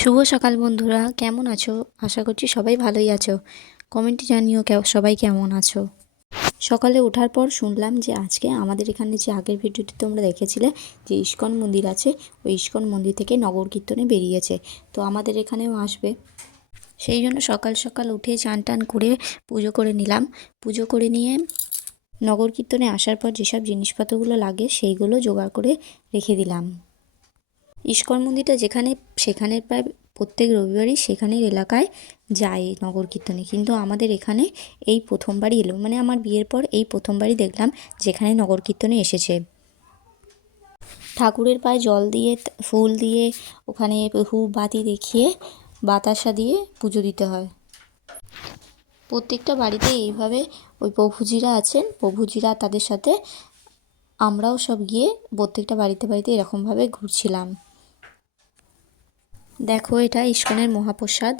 শুভ সকাল বন্ধুরা, কেমন আছো? আশা করছি সবাই ভালোই আছো। কমেন্টে জানিও সবাই কেমন আছো। সকালে ওঠার পর শুনলাম যে আজকে আমাদের এখানে যে আগের ভিডিওটি তোমরা দেখেছিলে যে ইস্কন মন্দির আছে, ওই ইস্কন মন্দির থেকে নগর কীর্তনে বেরিয়েছে। তো আমাদের এখানেও আসবে, সেই জন্য সকাল সকাল উঠে চান টান করে পুজো করে নিলাম। পুজো করে নিয়ে নগর কীর্তনে আসার পর যেসব জিনিসপত্রগুলো লাগে সেইগুলো জোগাড় করে রেখে দিলাম। ইস্কন মন্দিরটা যেখানে, সেখানের প্রায় প্রত্যেক রবিবারই সেখানের এলাকায় যায় নগর কীর্তনে, কিন্তু আমাদের এখানে এই প্রথমবারই এলো, মানে আমার বিয়ের পর এই প্রথমবারই দেখলাম যেখানে নগর কীর্তনে এসেছে। ঠাকুরের পায়ে জল দিয়ে, ফুল দিয়ে, ওখানে ধূপ বাতি দেখিয়ে বাতাসা দিয়ে পুজো দিতে হয়। প্রত্যেকটা বাড়িতে এইভাবে ওই প্রভুজিরা আছেন, প্রভুজিরা তাদের সাথে আমরাও সব গিয়ে প্রত্যেকটা বাড়িতে বাড়িতে এরকমভাবে ঘুরছিলাম। দেখো, এটা ইস্কনের মহাপ্রসাদ।